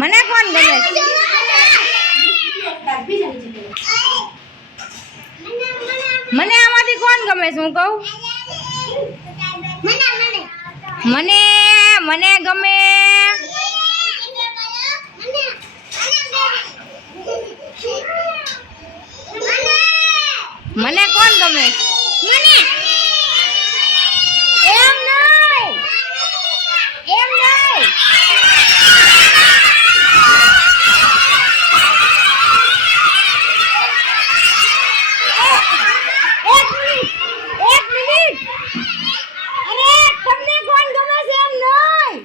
મને કોણ ગમે છે? મને આમાંથી કોણ ગમે છે? હું કહું મને મને ગમે મને કોણ ગમે? મને એમ નહીં, એમ નહીં. એક મિનિટ. અરે તમને કોણ ગમે છે એમ નહીં,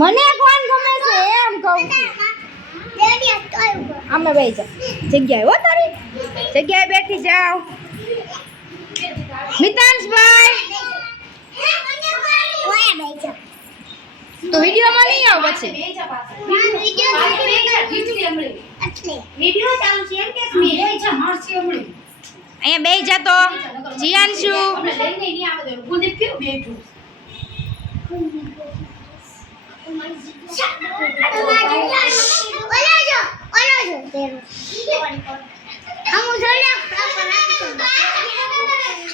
મને કોણ ગમે છે એમ કહું છું. અમે બેસી જાઓ જગ્યાએ, હો તારી જગ્યાએ બેઠી જાઓ. મિતાંશભાઈ તો વિડીયોમાં નહીં આવ પછી. અહીંયા બેસી જા તો જીયાંશુ.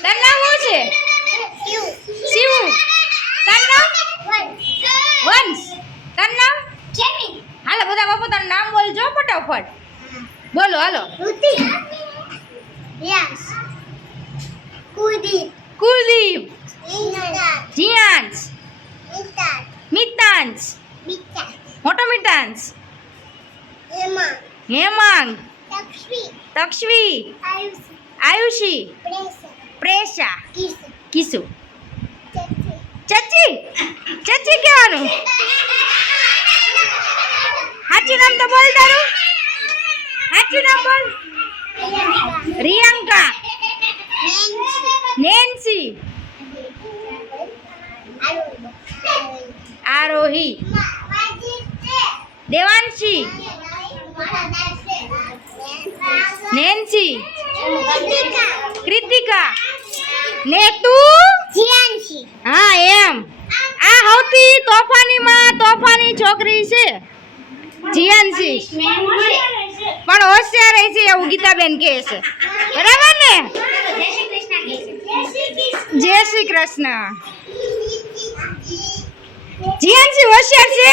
તારું નામ શું છે? શિવુ. તારું નામ વંશ. તારું નામ હાલો બધા બાપુ તારું નામ બોલજો ફટાફટ. બોલો હાલો. કુલદીપ. જીયાંશ. મિતાંશ. મોટો મિતાંશ. હેમાંગ. તક્ષવી. આયુષી. પ્રેશા. કિસુ. ચચી. ચચી કહેવાનું. સાચું નામ તો બોલ તારું. સાચું નામ બોલ. રિયંકા. નેન્સી. આરોહી. દેવાંશી. નેન્સી. કૃતિકા. ને તું? હા એમ. આ સૌથી તોફાની છોકરી છે જીયાંશી, પણ હોશિયાર છે એવું ગીતાબેન કહે છે. બરાબર ને? જય શ્રી કૃષ્ણ. જીયાંશી હોશિયાર છે.